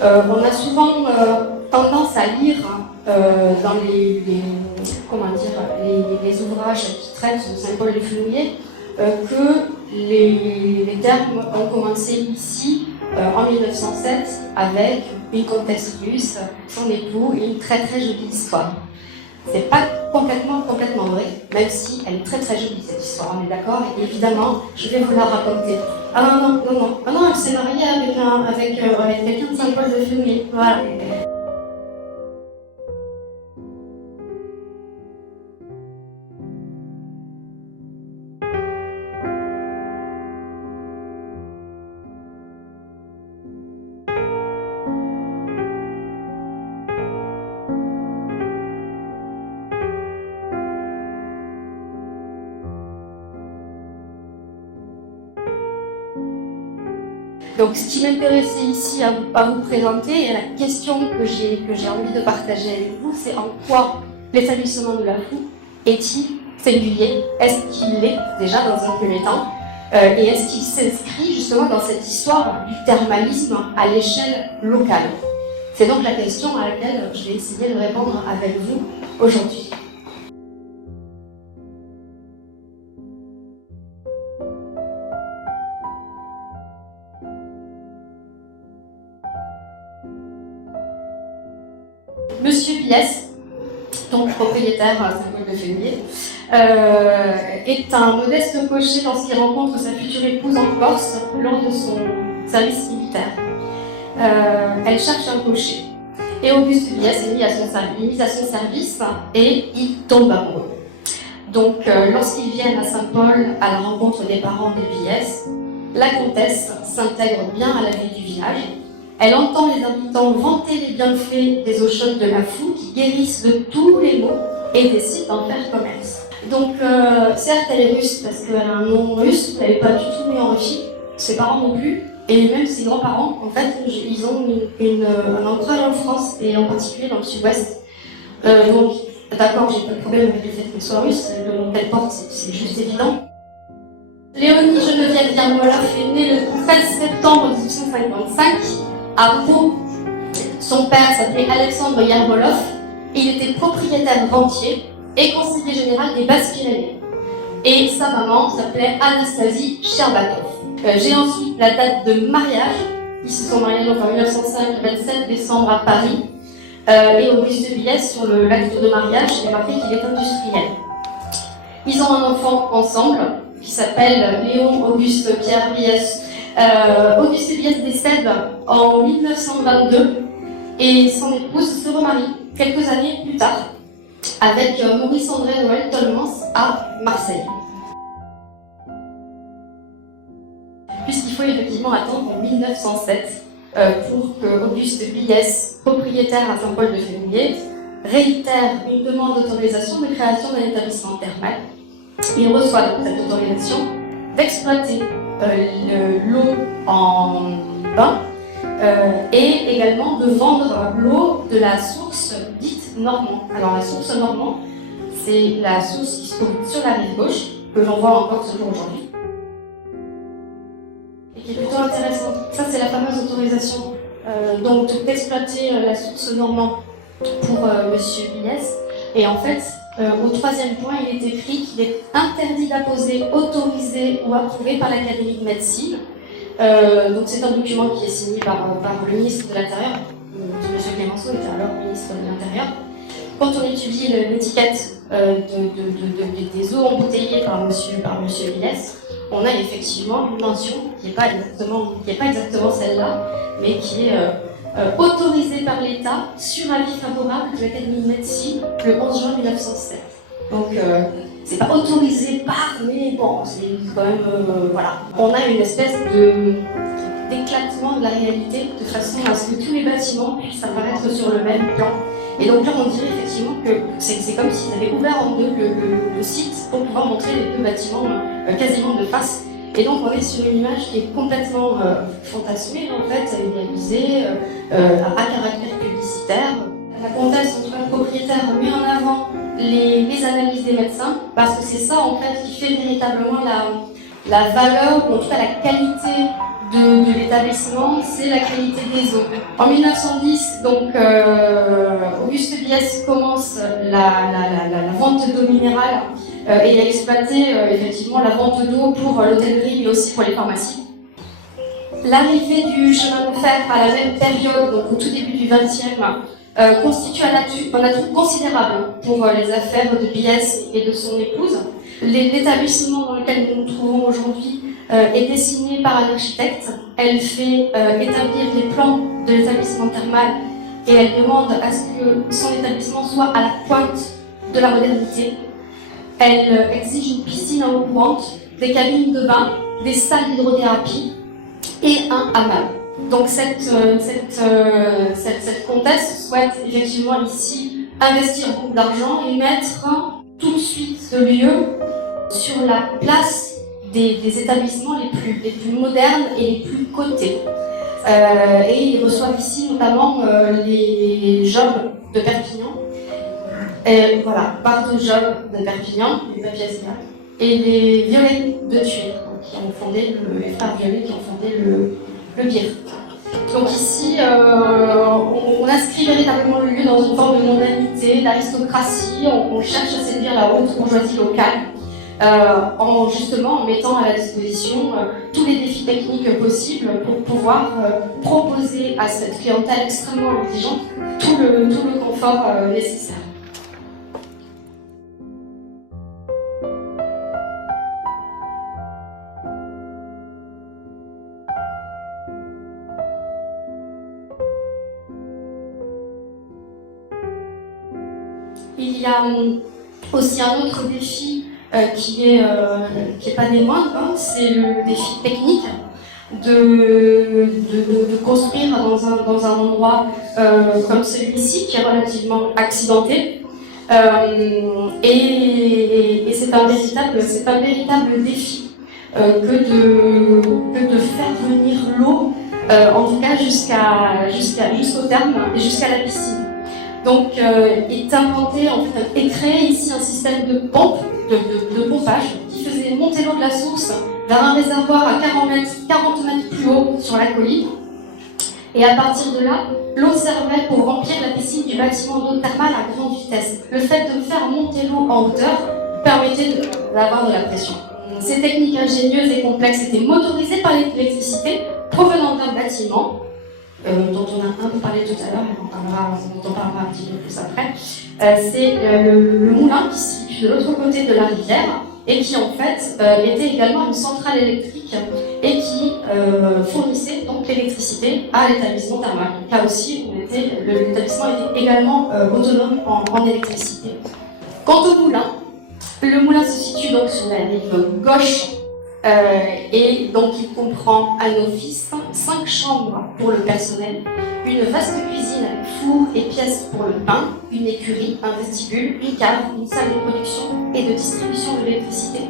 On a souvent tendance à lire dans les ouvrages qui traitent de Saint-Paul de Fenouillet que les termes ont commencé ici en 1907 avec une comtesse russe, son époux et une très très jolie histoire. C'est pas complètement vrai, même si elle est très très jolie cette histoire, on est d'accord, et évidemment, je vais vous la raconter. Ah non, elle s'est mariée avec quelqu'un de Saint-Paul de Fenouillet, voilà. Donc, ce qui m'intéressait ici à vous présenter, et la question que j'ai envie de partager avec vous, c'est en quoi l'établissement de la Fou est-il singulier? Est-ce qu'il l'est déjà dans un premier temps? Et est-ce qu'il s'inscrit justement dans cette histoire du thermalisme à l'échelle locale? C'est donc la question à laquelle je vais essayer de répondre avec vous aujourd'hui. Monsieur Biès, donc propriétaire à Saint-Paul de Fenouillet, est un modeste cocher lorsqu'il rencontre sa future épouse en Corse lors de son service militaire. Elle cherche un cocher. Et Auguste Biès est mis à son service et il tombe amoureux. Donc, lorsqu'ils viennent à Saint-Paul à la rencontre des parents de Biès, la comtesse s'intègre bien à la vie du village. Elle entend les habitants vanter les bienfaits des eaux chaudes de la Fou qui guérissent de tous les maux et décide d'en faire commerce. Donc, certes, elle est russe parce qu'elle a un nom russe, elle n'est pas du tout née en Russie, ses parents non plus, et même ses grands-parents, en fait, ils ont un ancrage en France et en particulier dans le sud-ouest. Donc, d'accord, j'ai pas de problème avec le fait qu'elle soit russe, le nom qu'elle porte, c'est juste évident. Léonie Geneviève Yermolov est née le 13 septembre 1855 à Pau. Son père s'appelait Alexandre Yermolov et il était propriétaire rentier et conseiller général des Basses-Pyrénées. Et sa maman s'appelait Anastasie Sherbatov. J'ai ensuite la date de mariage. Ils se sont mariés donc en 1905, le 27 décembre à Paris. Et Auguste Biès, sur l'acte de mariage, il est marqué qu'il est industriel. Ils ont un enfant ensemble qui s'appelle Léon Auguste Pierre Biès. Auguste Biès décède en 1922 et son épouse se remarie quelques années plus tard avec Maurice André Noël Tolmans à Marseille. Puisqu'il faut effectivement attendre 1907 pour que Auguste Biès, propriétaire à Saint-Paul de Fenouillet, réitère une demande d'autorisation de création d'un établissement thermal. Il reçoit donc cette autorisation d'exploiter l'eau en bain et également de vendre l'eau de la source dite Normand. Alors la source Normand, c'est la source qui se trouve sur la rive gauche, que l'on voit encore toujours aujourd'hui, et qui est plutôt intéressante. Ça, c'est la fameuse autorisation donc d'exploiter la source Normand pour Monsieur Biès. Et en fait, au troisième point, il est écrit qu'il est interdit d'apposer, autorisé ou approuvé par l'Académie de médecine. Donc c'est un document qui est signé par le ministre de l'Intérieur. M. Clémenceau était alors ministre de l'Intérieur. Quand on étudie l'étiquette des eaux embouteillées par monsieur Biès, on a effectivement une mention qui n'est pas exactement celle-là, mais qui est autorisée par l'État sur avis favorable de l'Académie de médecine le 11 juin 1907. Donc c'est pas autorisé par, mais bon, c'est quand même voilà. On a une espèce d'éclatement de la réalité de façon à ce que tous les bâtiments puissent apparaître sur le même plan. Et donc là, on dirait effectivement que c'est comme s'ils avaient ouvert en deux le site pour pouvoir montrer les deux bâtiments quasiment de face. Et donc on est sur une image qui est complètement fantasmée, en fait, idéalisée, à caractère publicitaire. La comtesse, en tout cas le propriétaire, met en avant les analyses des médecins, parce que c'est ça en fait qui fait véritablement la valeur, ou en tout cas la qualité de l'établissement, c'est la qualité des eaux. En 1910, donc, Auguste Biès commence la vente d'eau minérale et il a exploité effectivement la vente d'eau pour l'hôtellerie, mais aussi pour les pharmacies. L'arrivée du chemin de fer à la même période, donc au tout début du XXe, constitue un atout considérable pour les affaires de Biès et de son épouse. L'établissement dans lequel nous nous trouvons aujourd'hui est dessiné par un architecte. Elle fait établir les plans de l'établissement thermal et elle demande à ce que son établissement soit à la pointe de la modernité. Elle exige une piscine à eau courante, des cabines de bain, des salles d'hydrothérapie et un hammam. Donc cette comtesse souhaite effectivement ici investir beaucoup d'argent et mettre tout de suite ce lieu sur la place des établissements les plus modernes et les plus cotés. Et ils reçoivent ici notamment les Jobs de Perpignan, voilà, Bar de Job de Perpignan, les papiers et les Violets de Tuile, qui ont fondé les frères Violet qui ont fondé le BIR. Donc ici, on inscrit véritablement le lieu dans une forme de mondanité, d'aristocratie, on cherche à séduire la haute bourgeoisie locale, en mettant à la disposition tous les défis techniques possibles pour pouvoir proposer à cette clientèle extrêmement exigeante tout le confort nécessaire. Il y a aussi un autre défi qui est pas des moindres, hein, c'est le défi technique de construire dans un endroit comme celui-ci, qui est relativement accidenté. Et c'est un véritable défi que de faire venir l'eau, en tout cas jusqu'au terme et jusqu'à la piscine. Donc, est inventé, en fait, est créé ici un système de pompe, de pompage, qui faisait monter l'eau de la source vers un réservoir à 40 mètres plus haut sur la colline. Et à partir de là, l'eau servait pour remplir la piscine du bâtiment d'eau thermale à grande vitesse. Le fait de faire monter l'eau en hauteur permettait d'avoir de la pression. Ces techniques ingénieuses et complexes étaient motorisées par l'électricité provenant d'un bâtiment, dont on a un peu parlé tout à l'heure, on en parlera un petit peu plus après. C'est le moulin qui se situe de l'autre côté de la rivière et qui en fait était également une centrale électrique et qui fournissait donc l'électricité à l'établissement thermal. Donc là aussi, l'établissement était également autonome en électricité. Quant au moulin, le moulin se situe donc sur la rive gauche et donc il comprend un office, 5 chambres pour le personnel, une vaste cuisine avec four et pièces pour le pain, une écurie, un vestibule, une cave, une salle de production et de distribution de l'électricité.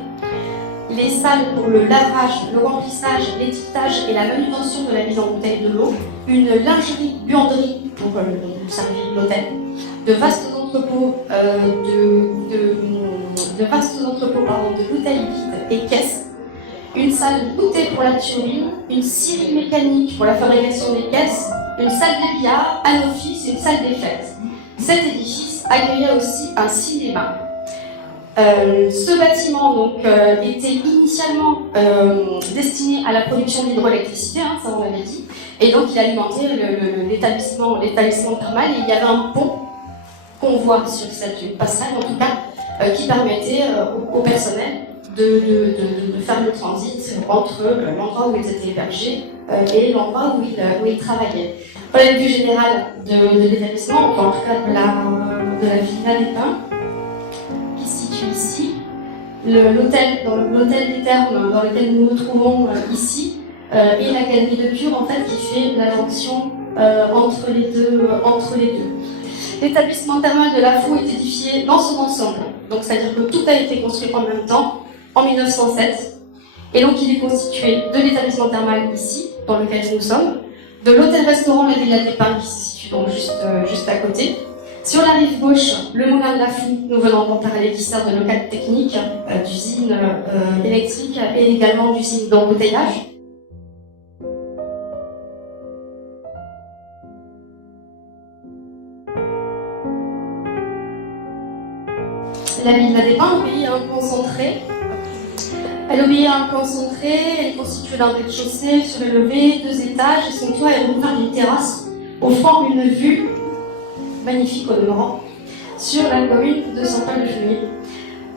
Les salles pour le lavage, le remplissage, l'étiquetage et la manutention de la mise en bouteille de l'eau, une lingerie, buanderie pour servir l'hôtel, de vastes entrepôts de bouteilles vides et caisses, une salle de goûter pour la turbine, une scierie mécanique pour la fabrication des caisses, une salle de billard, un office et une salle des fêtes. Cet édifice accueillait aussi un cinéma. Ce bâtiment donc, était initialement destiné à la production d'hydroélectricité, hein, ça on l'avait dit, et donc il alimentait l'établissement thermal et il y avait un pont qu'on voit sur cette passerelle en tout cas qui permettait au personnel de faire le transit entre l'endroit où ils étaient hébergés et l'endroit où ils travaillaient. Voilà le vue générale de l'établissement, en tout cas de la Villa des Pins, qui se situe ici. L'hôtel des Thermes dans lequel nous nous trouvons ici, et la galerie de Pure en fait qui fait la jonction entre les deux. L'établissement thermal de La Fou est édifié dans son ensemble, donc c'est-à-dire que tout a été construit en même temps, en 1907, et donc il est constitué de l'établissement thermal ici, dans lequel nous sommes, de l'hôtel-restaurant La Villa des Pins qui se situe donc juste à côté. Sur la rive gauche, le moulin de la Fou, nous venons d'entendre à l'équisseur de locales techniques, d'usines électriques et également d'usines d'embouteillage. La Villa des Pins obéit à un plan centré. Elle obéit à un plan centré, elle est constituée d'un rez-de-chaussée surélevé, 2 étages, et son toit est recouvert d'une terrasse offrant une vue magnifique au demeurant sur la commune de Saint-Paul-de-Fumier.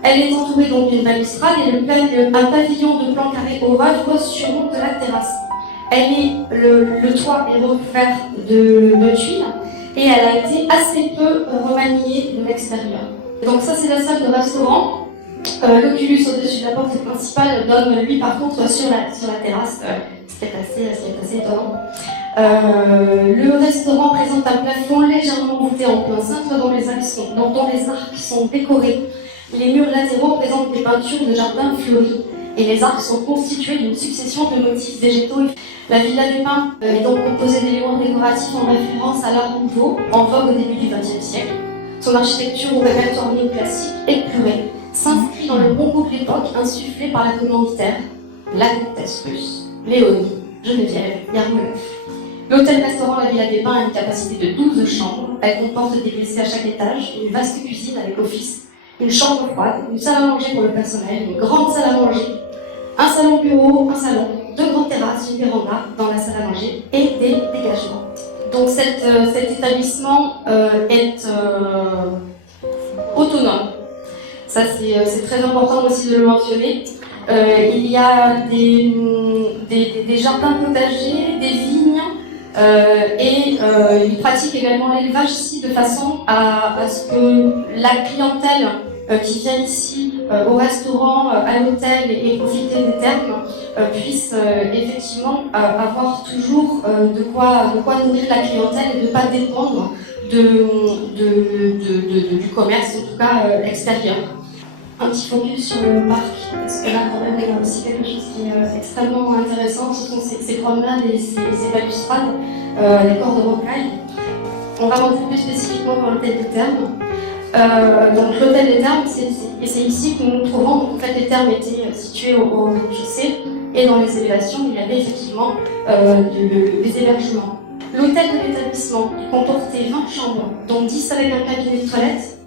Elle est entourée donc d'une balustrade et un pavillon de plan carré ovale surmonte la terrasse. Le toit est recouvert de tuiles et elle a été assez peu remaniée de l'extérieur. Donc ça c'est la salle de restaurant. L'oculus au-dessus de la porte principale donne lui par contre sur la terrasse, ce qui est assez étonnant. Le restaurant présente un plafond légèrement voûté en plein cintre dont les arcs sont décorés. Les murs latéraux présentent des peintures de jardins fleuris et les arcs sont constitués d'une succession de motifs végétaux. La Villa des Pins est donc composée d'éléments décoratifs en référence à l'art nouveau, en vogue au début du XXe siècle. Son architecture au répertoire néoclassique épurée s'inscrit dans le bon goût de l'époque insufflé par la commanditaire, la comtesse russe, Léonie, Geneviève, Yarmolev. L'hôtel-restaurant La Villa des Pins a une capacité de 12 chambres. Elle comporte des WC à chaque étage, une vaste cuisine avec office, une chambre froide, une salle à manger pour le personnel, une grande salle à manger, un salon bureau, un salon, 2 grandes terrasses, une véranda dans la salle à manger et des dégagements. Donc cet établissement est autonome. Ça c'est très important aussi de le mentionner. Il y a des jardins potagers, des vignes, et il pratique également l'élevage ici de façon à ce que la clientèle qui vient ici au restaurant, à l'hôtel et profiter des thermes puisse effectivement avoir toujours de quoi nourrir la clientèle et de ne pas dépendre du commerce, en tout cas extérieur. Un petit focus sur le parc, parce que là quand même il y a aussi quelque chose qui est extrêmement intéressant, ce sont ces promenades et ces balustrades, les corps de rocaille. On va rentrer plus spécifiquement dans l'hôtel des Thermes. Donc l'hôtel des Thermes, c'est ici que nous nous trouvons. Donc, en fait, les Thermes étaient situés au rez-de-chaussée et dans les élévations, il y avait effectivement des hébergements. L'hôtel de l'établissement comportait 20 chambres, dont 10 avec un cabinet de toilette.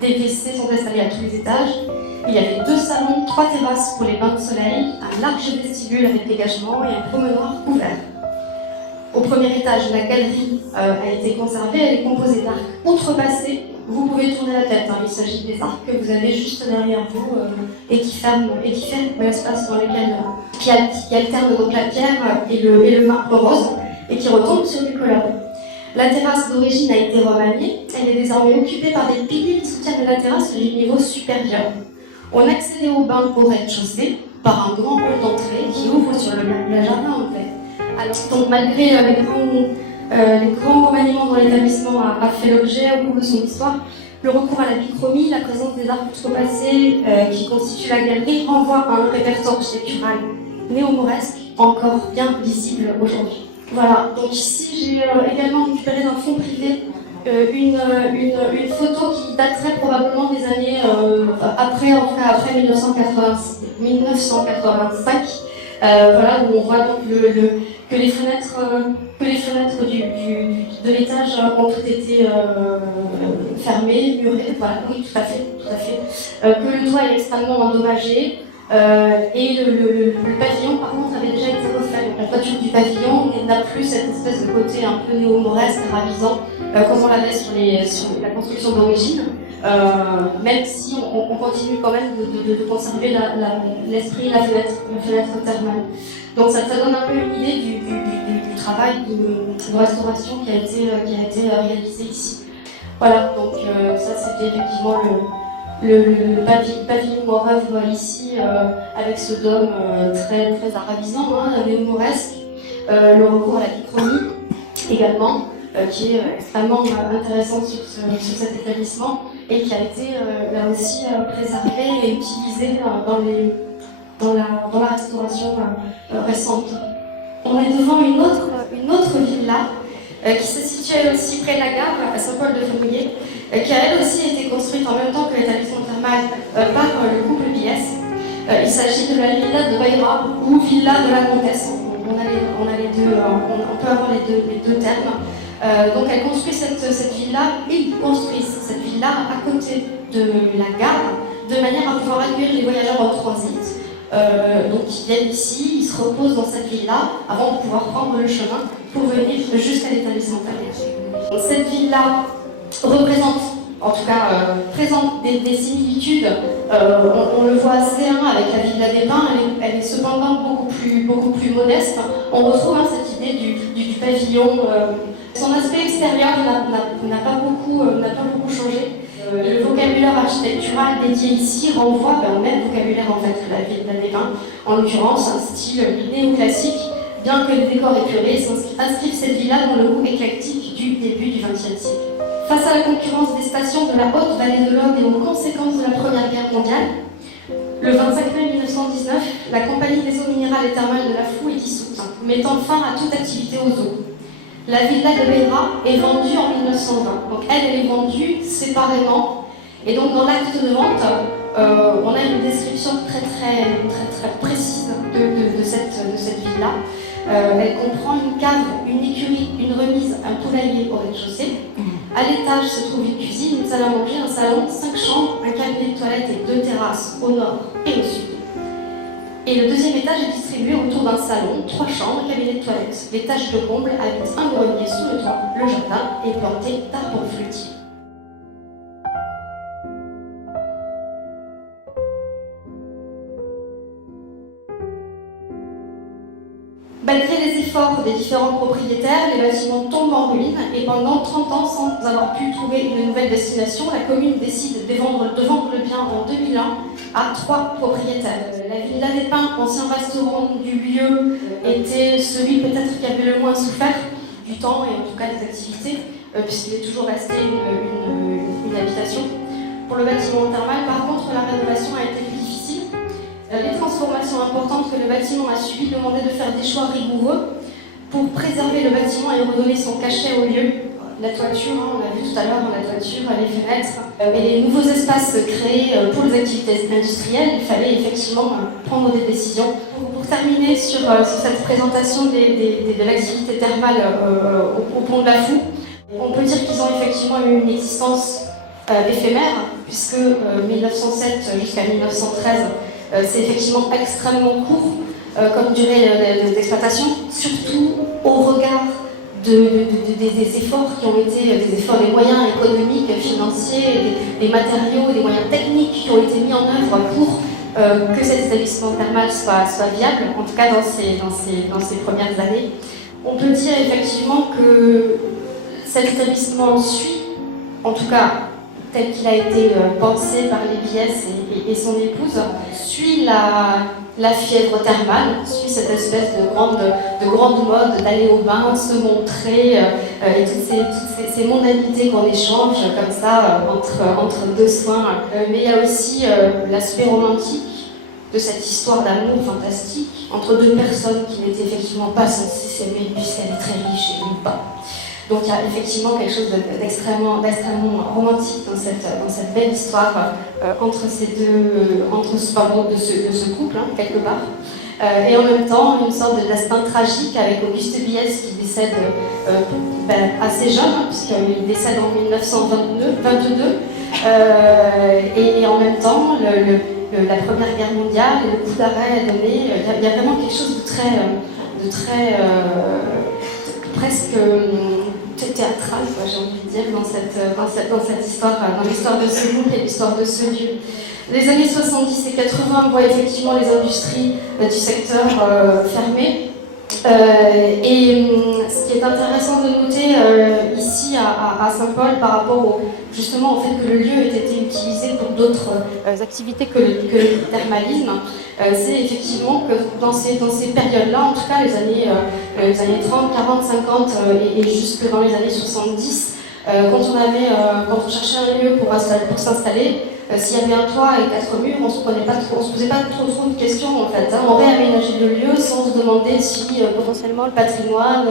Des WC sont installés à tous les étages. Il y avait 2 salons, 3 terrasses pour les bains de soleil, un large vestibule avec dégagement et un promenoir ouvert. Au premier étage, la galerie a été conservée, elle est composée d'arcs outrepassés. Vous pouvez tourner la tête, il s'agit des arcs que vous avez juste derrière vous et qui ferment l'espace dans lequel qui alterne donc la pierre et le marbre rose et qui retombe sur du coloré. La terrasse d'origine a été remaniée, elle est désormais occupée par des piliers qui soutiennent la terrasse du niveau supérieur. On accédait au bain au rez-de-chaussée par un grand hall d'entrée qui ouvre sur le jardin anglais. Alors, donc malgré les grands remaniements dont l'établissement a fait l'objet au cours de son histoire, le recours à la bichromie, la présence des arcs outrepassés qui constituent la galerie renvoie à un répertoire architectural néo-mauresque encore bien visible aujourd'hui. Voilà, donc ici j'ai également récupéré d'un fonds privé une photo qui daterait probablement des années après 1985. Voilà, où on voit donc que les fenêtres de l'étage ont toutes été fermées, murées. Voilà, oui, tout à fait. Que le toit est extrêmement endommagé. Et le pavillon, par contre, avait déjà été refait. Donc la toiture du pavillon n'a plus cette espèce de côté un peu néo-mauresque, ravisant, comme on l'avait sur la construction d'origine. Même si on continue quand même de conserver l'esprit, la fenêtre thermale. Donc ça te donne un peu une idée du travail de restauration qui a été réalisé ici. Voilà, donc ça c'était effectivement le pavillon en œuvre ici, avec ce dôme très arabisant, néo-mauresque, le recours à la bichromie également, qui est extrêmement intéressant sur cet établissement et qui a été là aussi préservé et utilisé dans la restauration récente. On est devant une autre villa qui se situe elle aussi près de la gare, à Saint-Paul-de-Fenouillet, qui a elle aussi été construite en même temps que l'établissement thermal par le couple Biès. Il s'agit de la villa de Baïra ou villa de la Comtesse. On a les deux, on peut avoir les deux termes. Donc elle construit cette villa, ils construisent cette villa à côté de la gare, de manière à pouvoir accueillir les voyageurs en transit. Donc ils viennent ici, ils se reposent dans cette villa avant de pouvoir prendre le chemin pour venir jusqu'à l'établissement thermal. Cette villa représente, en tout cas présente des similitudes, on le voit assez avec la villa des Pins, elle est cependant beaucoup plus modeste. On retrouve cette idée du pavillon. Son aspect extérieur n'a pas beaucoup changé. Le vocabulaire architectural dédié ici renvoie au même vocabulaire en fait que la villa des Pins, en l'occurrence un style néoclassique, bien que le décor épuré inscrive cette villa dans le goût éclectique du début du XXe siècle. Face à la concurrence des stations de la haute vallée de l'Aude et aux conséquences de la Première Guerre mondiale, le 25 mai 1919, la compagnie des eaux minérales et thermales de la Floue est dissoute, mettant fin à toute activité aux eaux. La villa de Beira est vendue en 1920, donc elle est vendue séparément, et donc dans l'acte de vente, on a une description très précise de cette villa. Elle comprend une cave, une écurie, une remise, un poulailler au rez-de-chaussée. À l'étage se trouve une cuisine, une salle à manger, un salon, 5 chambres, un cabinet de toilette et 2 terrasses au nord et au sud. Et le deuxième étage est distribué autour d'un salon, 3 chambres, un cabinet de toilette. L'étage de comble habite un grenier sous le toit. Le jardin est planté d'arbres fruitiers. Malgré les efforts des différents propriétaires, les bâtiments tombent en ruine et pendant 30 ans, sans avoir pu trouver une nouvelle destination, la commune décide de vendre le bien en 2001 à 3 propriétaires. La Villa des Pins, ancien restaurant du lieu, était celui peut-être qui avait le moins souffert du temps et en tout cas des activités, puisqu'il est toujours resté une habitation. Pour le bâtiment thermal, par contre, la rénovation a été plus difficile. Les transformations importantes que le bâtiment a subies demandaient de faire des choix rigoureux pour préserver le bâtiment et redonner son cachet au lieu. La toiture, on l'a vu tout à l'heure, la toiture, les fenêtres et les nouveaux espaces créés pour les activités industrielles, il fallait effectivement prendre des décisions. Pour terminer sur cette présentation de l'activité thermale au pont de la Floue, on peut dire qu'ils ont effectivement eu une existence éphémère, puisque 1907 jusqu'à 1913, c'est effectivement extrêmement court comme durée d'exploitation, surtout au regard des efforts qui ont été, des moyens économiques, financiers, des matériaux, des moyens techniques qui ont été mis en œuvre pour que cet établissement thermal soit viable, en tout cas dans ces premières années. On peut dire effectivement que cet établissement suit, en tout cas tel qu'il a été pensé par les Biès et son épouse, suit la fièvre thermale, suit cette espèce de grande mode d'aller au bain, se montrer, et toutes ces mondanités qu'on échange comme ça entre deux soins. Mais il y a aussi l'aspect romantique de cette histoire d'amour fantastique entre deux personnes qui n'étaient effectivement pas censées s'aimer puisqu'elle est très riche et lui pas. Donc il y a effectivement quelque chose d'extrêmement romantique dans cette belle histoire entre ces deux, de ce couple, quelque part. Et en même temps, une sorte de destin tragique avec Auguste Biès qui décède assez jeune, puisqu'il décède en 1922. Et en même temps, la Première Guerre mondiale, le coup d'arrêt est donné. Il y a vraiment quelque chose de très presque théâtral, j'ai envie de dire, dans cette histoire, dans l'histoire de ce groupe et l'histoire de ce lieu. Les années 70 et 80 voient effectivement les industries du secteur fermer. Et ce qui est intéressant de noter ici à Saint-Paul par rapport justement au fait que le lieu ait été utilisé pour d'autres activités que le thermalisme, c'est effectivement que dans ces périodes-là, en tout cas les années 30, 40, 50 et jusque dans les années 70, quand on cherchait un lieu pour s'installer, s'il y avait un toit et 4 murs, on se posait pas trop de questions en fait. On réaménageait le lieu sans se demander si potentiellement le patrimoine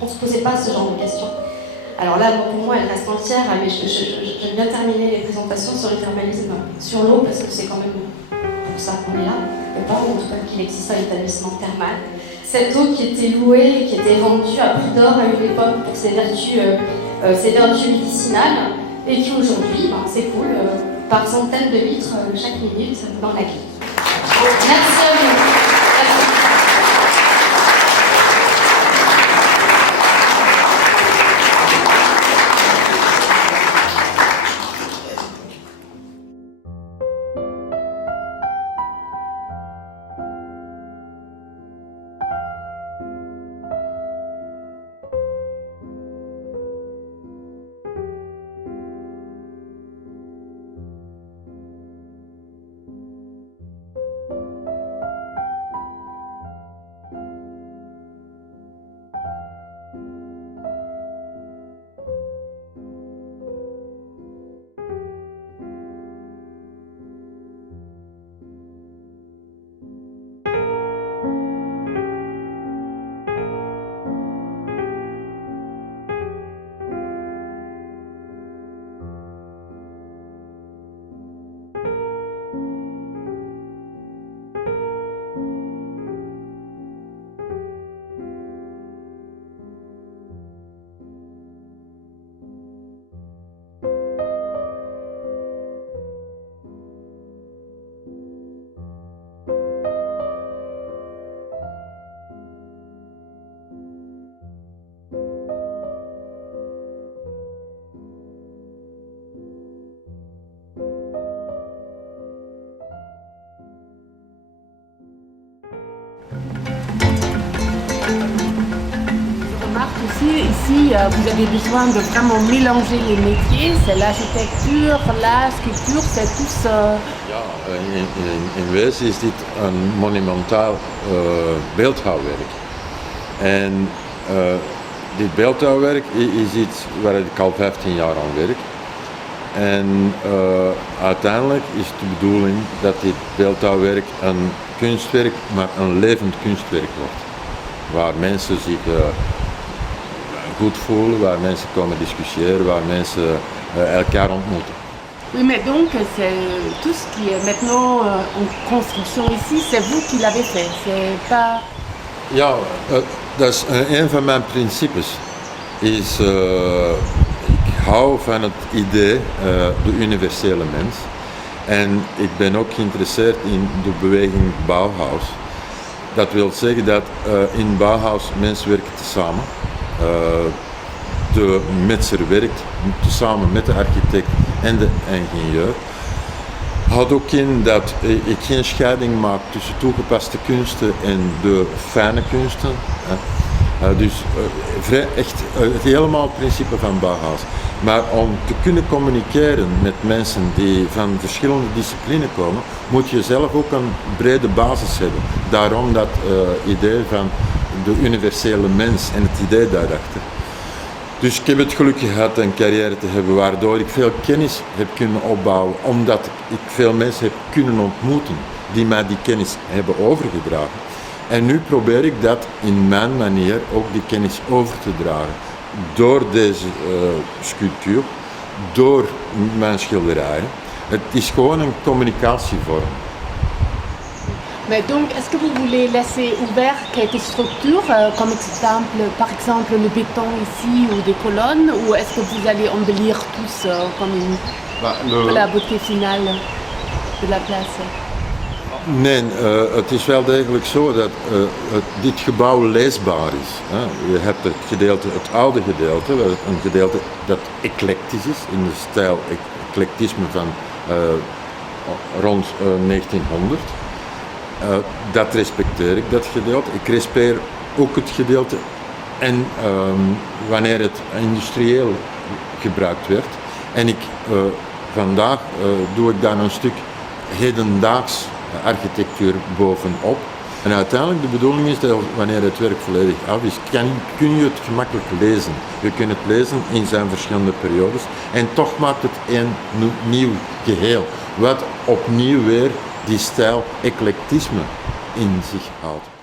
on ne se posait pas ce genre de questions. Alors là, pour moi, elle reste entière, mais j'aime bien terminer les présentations sur le thermalisme sur l'eau, parce que c'est quand même pour ça qu'on est là, quelque part, ou en tout cas qu'il existe un établissement thermal. Cette eau qui était louée, qui était vendue à prix d'or à une époque pour ses vertus médicinales, et qui aujourd'hui s'écoule par centaines de litres chaque minute dans la clinique. Merci à vous. Merci. Aussi, ici, vous avez besoin de vraiment mélanger les métiers. C'est l'architectuur, la sculptuur, c'est tout ça. Ja, in wezen is dit een monumentaal beeldhouwwerk. En dit beeldhouwwerk is iets waar ik al 15 jaar aan werk. En uiteindelijk is de bedoeling dat dit beeldhouwwerk een kunstwerk, maar een levend kunstwerk wordt. Waar mensen zich goed voelen, waar mensen komen discussiëren, waar mensen elkaar ontmoeten. Oui, mais donc c'est tout ce qui est maintenant en construction ici, c'est vous qui l'avez fait, c'est pas... Ja, dat is een van mijn principes. Ik hou van het idee, de universele mens. En ik ben ook geïnteresseerd in de beweging Bauhaus. Dat wil zeggen dat in Bauhaus mensen werken tezamen. De metser werkt samen met de architect en de ingenieur. Houdt ook in dat ik geen scheiding maak tussen toegepaste kunsten en de fijne kunsten. Dus echt helemaal het principe van Bauhaus. Maar om te kunnen communiceren met mensen die van verschillende disciplines komen, moet je zelf ook een brede basis hebben. Daarom dat idee van de universele mens en het idee daarachter. Dus ik heb het geluk gehad een carrière te hebben waardoor ik veel kennis heb kunnen opbouwen, omdat ik veel mensen heb kunnen ontmoeten die mij die kennis hebben overgedragen. En nu probeer ik dat in mijn manier ook die kennis over te dragen. Door deze sculptuur, door mijn schilderijen. Het is gewoon een communicatievorm. Mais donc, est-ce que vous voulez laisser ouvert quelques structures, comme par exemple le béton ici ou des colonnes, ou est-ce que vous allez embellir tous comme la beauté finale de la place? Nee, het is wel degelijk zo dat dit gebouw leesbaar is. Je hebt het oude gedeelte, een gedeelte dat eclectisch is, in de stijl eclectisme van rond 1900. Dat respecteer ik, dat gedeelte. Ik respecteer ook het gedeelte en wanneer het industrieel gebruikt werd. En vandaag doe ik daar een stuk hedendaags architectuur bovenop. En uiteindelijk de bedoeling is dat wanneer het werk volledig af is, kun je het gemakkelijk lezen. Je kunt het lezen in zijn verschillende periodes en toch maakt het een nieuw geheel, wat opnieuw weer die stijl eclectisme in zich houdt.